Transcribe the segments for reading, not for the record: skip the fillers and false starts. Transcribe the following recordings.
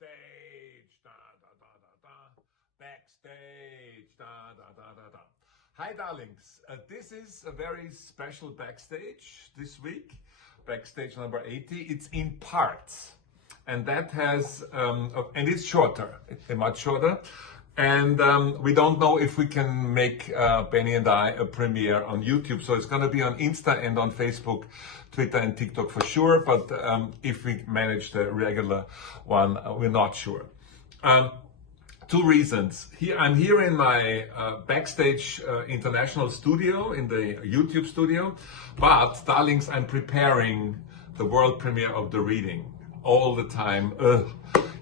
Backstage, da da da da da. Backstage, da da da da da. Hi, darlings. This is a very special backstage this week. Backstage number 80. It's in parts, and that has and it's shorter. It's much shorter. And we don't know if we can make Benny and I a premiere on YouTube. So it's going to be on Insta and on Facebook, Twitter and TikTok for sure. But if we manage the regular one, we're not sure. Two reasons. I'm here in my Backstage international studio, in the YouTube studio. But, darlings, I'm preparing the world premiere of the reading all the time.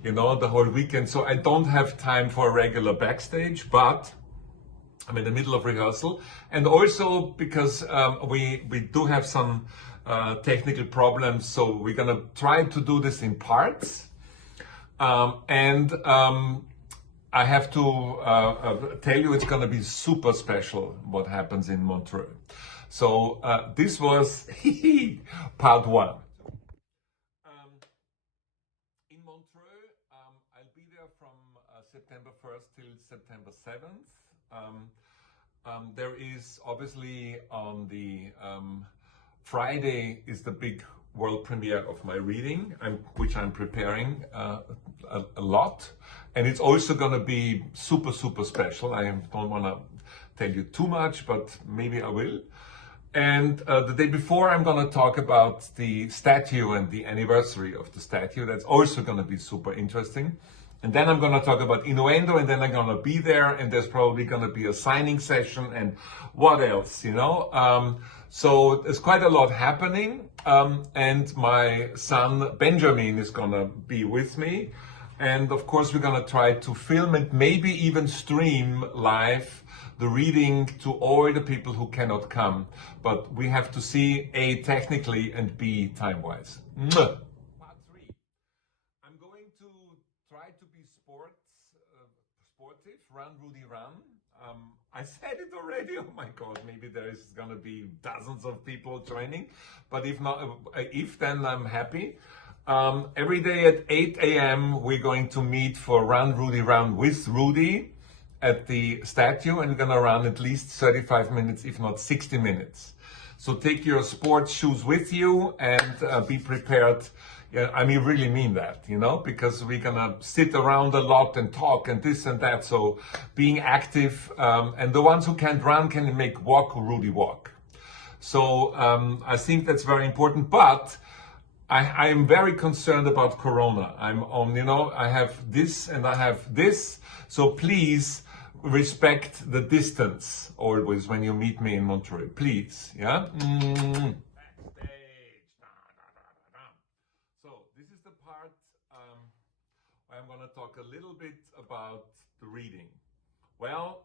The whole weekend. So I don't have time for a regular backstage, but I'm in the middle of rehearsal. And also because we do have some technical problems, so we're gonna try to do this in parts. I have to tell you, it's gonna be super special what happens in Montreux. So this was part one. In Montreux, I'll be there from September 1st till September 7th. There is obviously on the Friday is the big world premiere of my reading, which I'm preparing a lot. And it's also going to be super, super special. I don't want to tell you too much, but maybe I will. And the day before, I'm going to talk about the statue and the anniversary of the statue. That's also going to be super interesting. And then I'm going to talk about Innuendo, and then I'm going to be there, and there's probably going to be a signing session, and what else, So there's quite a lot happening, and my son Benjamin is going to be with me. And of course, we're going to try to film and maybe even stream live the reading to all the people who cannot come. But we have to see A, technically, and B, time-wise. Part three. I'm going to try to be sportive, run, Rudi, run. I said it already. Oh my God, maybe there is going to be dozens of people joining. But if not, then I'm happy. Every day at 8 a.m. we're going to meet for Run, Rudi, Run with Rudi at the statue, and we're going to run at least 35 minutes, if not 60 minutes. So take your sports shoes with you and be prepared. Yeah, I really mean that, because we're going to sit around a lot and talk and this and that. So being active, and the ones who can't run can make walk, Rudi, walk. So I think that's very important, but I am very concerned about Corona. I'm on, I have this and I have this. So please respect the distance always when you meet me in Montreux. Please, yeah? Backstage. So this is the part where I'm going to talk a little bit about the reading. Well,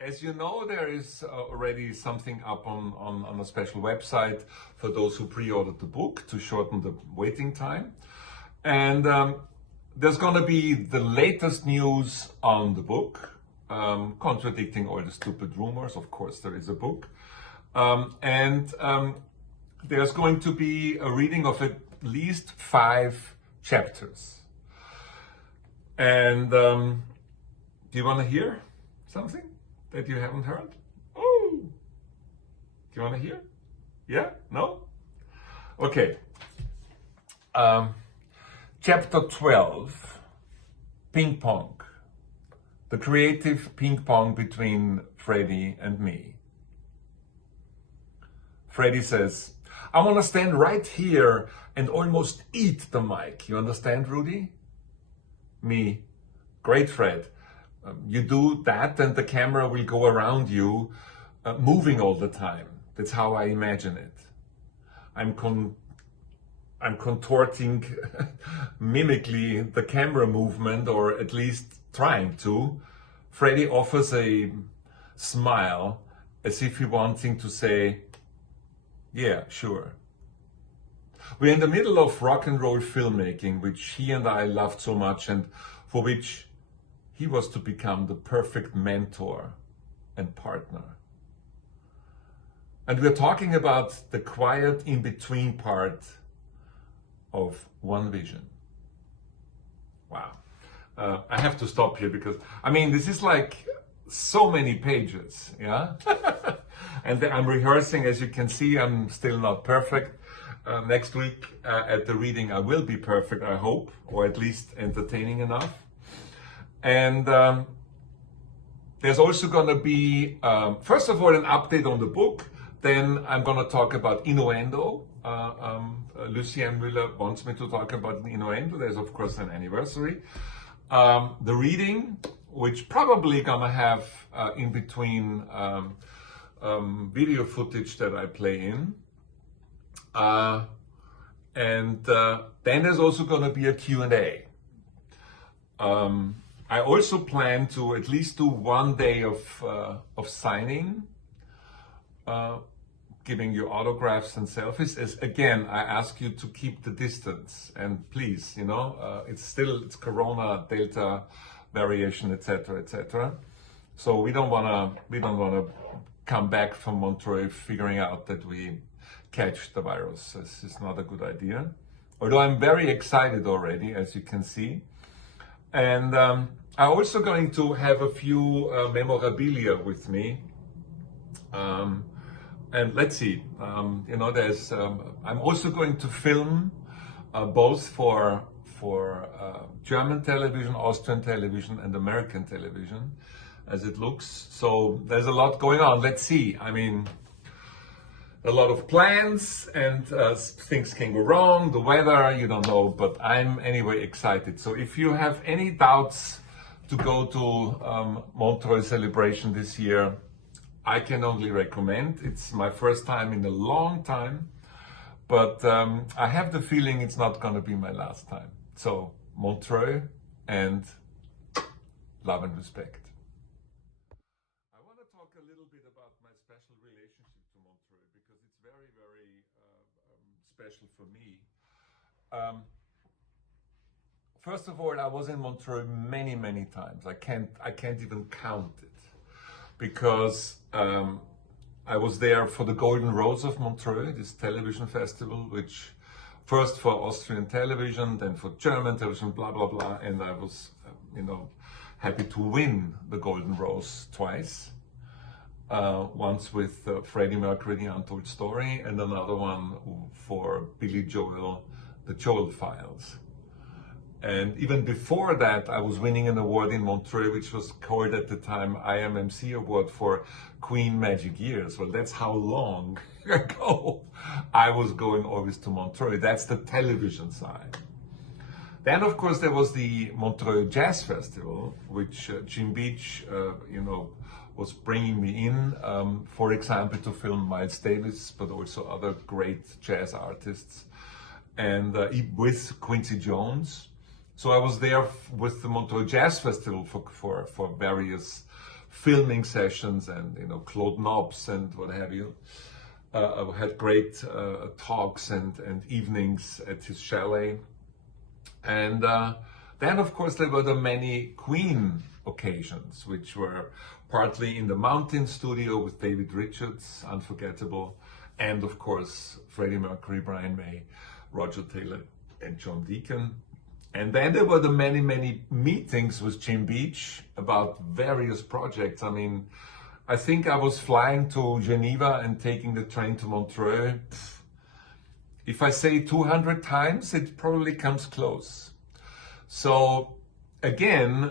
as you know, there is already something up on a special website for those who pre-ordered the book to shorten the waiting time. And there's going to be the latest news on the book, contradicting all the stupid rumors. Of course, there is a book. There's going to be a reading of at least 5 chapters. And do you want to hear something that you haven't heard? Oh, do you want to hear? Yeah? No? Okay. Chapter 12, Ping Pong. The creative ping pong between Freddie and me. Freddie says, I want to stand right here and almost eat the mic. You understand, Rudi? Me, great Fred. You do that and the camera will go around you, moving all the time. That's how I imagine it. I'm contorting mimically the camera movement, or at least trying to. Freddie offers a smile as if he wanting to say, yeah, sure. We're in the middle of rock and roll filmmaking, which he and I loved so much and for which he was to become the perfect mentor and partner. And we're talking about the quiet in-between part of One Vision. Wow. I have to stop here because, I mean, this is like so many pages, yeah? And I'm rehearsing, as you can see, I'm still not perfect. Next week at the reading, I will be perfect, I hope, or at least entertaining enough. And there's also going to be, first of all, an update on the book. Then I'm going to talk about Innuendo. Lucien Müller wants me to talk about Innuendo. There's, of course, an anniversary. The reading, which probably going to have in between video footage that I play in. And then there's also going to be a Q&A. I also plan to at least do one day of signing, giving you autographs and selfies. As again, I ask you to keep the distance, and please, you know, it's Corona, Delta variation, etc., etc. So we don't wanna come back from Montreux figuring out that we catch the virus. This is not a good idea. Although I'm very excited already, as you can see. And I'm also going to have a few memorabilia with me. And let's see, you know, there's, I'm also going to film both for German television, Austrian television, and American television, as it looks. So there's a lot going on. Let's see. I mean, a lot of plans, and things can go wrong, the weather, you don't know, but I'm anyway excited. So if you have any doubts to go to Montreux celebration this year, I can only recommend. It's my first time in a long time, but I have the feeling it's not going to be my last time. So Montreux and love and respect. I want to talk a little bit about my special relationship to Montreux because it's very, very special for me. First of all, I was in Montreux many, many times. I can't even count it, because I was there for the Golden Rose of Montreux, this television festival, which first for Austrian television, then for German television, blah, blah, blah. And I was, you know, happy to win the Golden Rose twice. Once with Freddie Mercury, The Untold Story, and another one for Billy Joel, The Joel Files. And even before that, I was winning an award in Montreux, which was called at the time IMMC Award for Queen Magic Years. Well, that's how long ago I was going always to Montreux. That's the television side. Then, of course, there was the Montreux Jazz Festival, which Jim Beach, you know, was bringing me in, for example, to film Miles Davis, but also other great jazz artists, and with Quincy Jones. So I was there with the Montreux Jazz Festival for various filming sessions, and, you know, Claude Nobs and what have you. I had great talks and evenings at his chalet. And then, of course, there were the many Queen occasions, which were partly in the Mountain Studio with David Richards, unforgettable, and of course Freddie Mercury, Brian May, Roger Taylor, and John Deacon. And then there were the many, many meetings with Jim Beach about various projects. I mean, I think I was flying to Geneva and taking the train to Montreux. If I say 200 times, it probably comes close. So again,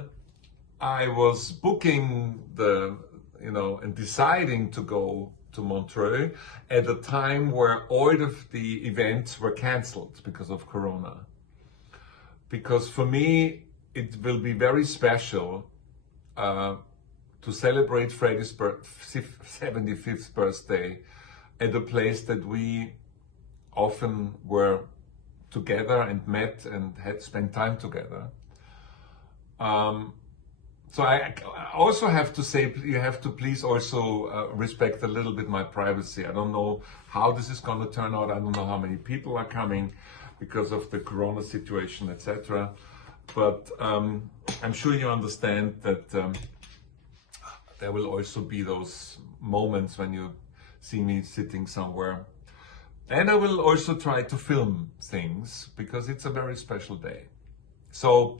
I was booking and deciding to go to Montreux at a time where all of the events were canceled because of Corona. Because for me, it will be very special to celebrate Freddie's 75th birthday at a place that we often were together and met and had spent time together. So I also have to say, you have to please also respect a little bit my privacy. I don't know how this is going to turn out. I don't know how many people are coming because of the Corona situation, etc. But I'm sure you understand that there will also be those moments when you see me sitting somewhere. And I will also try to film things because it's a very special day. So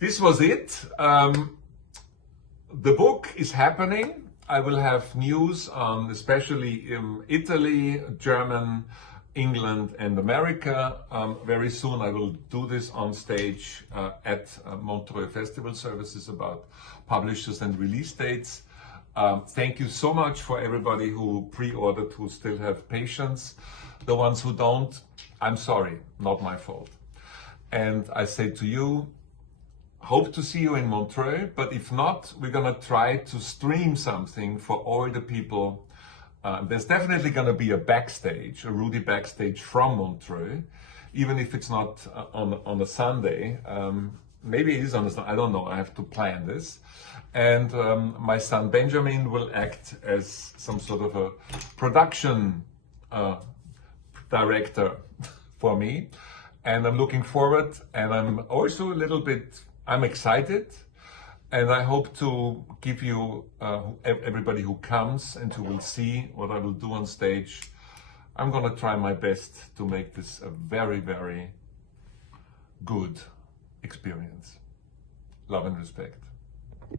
this was it. The book is happening. I will have news on especially Italy, German, England and America. Very soon I will do this on stage at Montreux Festival Services about publishers and release dates. Thank you so much for everybody who pre-ordered, who still have patience. The ones who don't, I'm sorry, not my fault. And I say to you, hope to see you in Montreux, but if not, we're gonna try to stream something for all the people. There's definitely gonna be a backstage, a Rudi backstage from Montreux, even if it's not on a Sunday. Maybe it is on a Sunday, I don't know, I have to plan this. And my son Benjamin will act as some sort of a production director for me. And I'm looking forward, and I'm also a little bit, I'm excited, and I hope to give you, everybody who comes and who will see what I will do on stage, I'm gonna try my best to make this a very, very good experience. Love and respect.